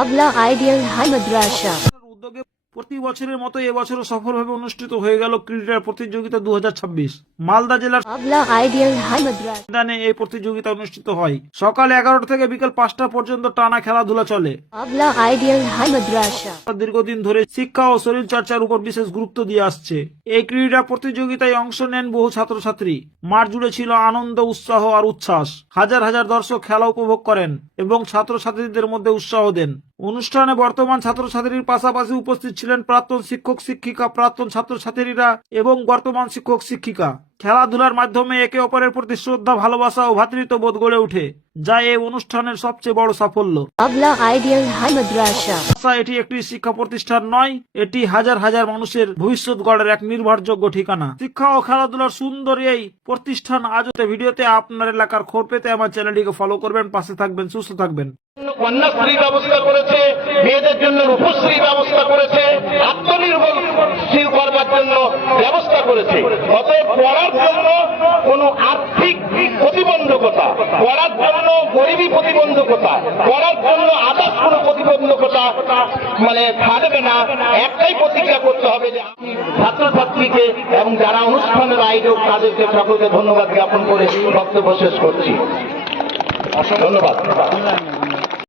আবলা ideal high মাদ্রাসা উদ্যোগে প্রতি বছরের মতো এবছরও সফলভাবে অনুষ্ঠিত হয়ে গেল ক্রীড়া প্রতিযোগিতা 2026। মালদা জেলার আবলা আইডিয়াল হাই মাদ্রাসা ময়দানে এই প্রতিযোগিতা অনুষ্ঠিত হয়। সকাল 11টা থেকে বিকেল 5টা পর্যন্ত টানা খেলাধুলা চলে। আবলা আইডিয়াল হাই মাদ্রাসা দীর্ঘদিন ধরে শিক্ষা ও শরীর চর্চার উপর বিশেষ গুরুত্ব দিয়ে আসছে। এই ক্রীড়া প্রতিযোগিতায় অংশ নেন বহু ছাত্রছাত্রী। মাঠ জুড়ে ছিল আনন্দ, উৎসাহ আর উচ্ছ্বাস। হাজার হাজার দর্শক খেলা উপভোগ করেন এবং ছাত্রছাত্রীদের মধ্যে উৎসাহ দেন। অনুষ্ঠানে বর্তমান ছাত্রছাত্রীর পাশাপাশি উপস্থিত ছিলেন প্রাক্তন শিক্ষক শিক্ষিকা, প্রাক্তন ছাত্রছাত্রীরা এবং বর্তমান শিক্ষক শিক্ষিকা। খেলাধুলার মাধ্যমে একে অপরের প্রতি শ্রদ্ধা, ভালোবাসা ও ভ্রাতৃত্ববোধ গড়ে ওঠে, যা এই অনুষ্ঠানের সবচেয়ে বড় সাফল্য। আবলা আইডিয়াল হাই মাদ্রাসা এটি একটি শিক্ষা প্রতিষ্ঠান নয়, এটি হাজার হাজার মানুষের ভবিষ্যৎ গড়ার এক নির্ভরযোগ্য ঠিকানা। শিক্ষা ও খেলাধুলার সুন্দর এই প্রতিষ্ঠান। আজ ভিডিওতে আপনার এলাকার খবর পেতে আমার চ্যানেলটিকে ফলো করবেন, পাশে থাকবেন, সুস্থ থাকবেন। কন্যাশ্রীর ব্যবস্থা করেছে, মেয়েদের জন্য রূপশ্রীর ব্যবস্থা করেছে, আত্মনির্ভরশীল করবার জন্য ব্যবস্থা করেছে। অতএব পড়ার জন্য কোনো আর্থিক প্রতিবন্ধকতা, পড়ার জন্য গরিবী প্রতিবন্ধকতা, পড়ার জন্য আদার্স কোনো প্রতিবন্ধকতা থাকবে না। একটাই প্রতিজ্ঞা করতে হবে যে ছাত্রছাত্রীকে এবং যারা অনুষ্ঠানের আয়োজক তাদেরকে সকলকে ধন্যবাদ জ্ঞাপন করে বক্তব্য শেষ করছি। ধন্যবাদ।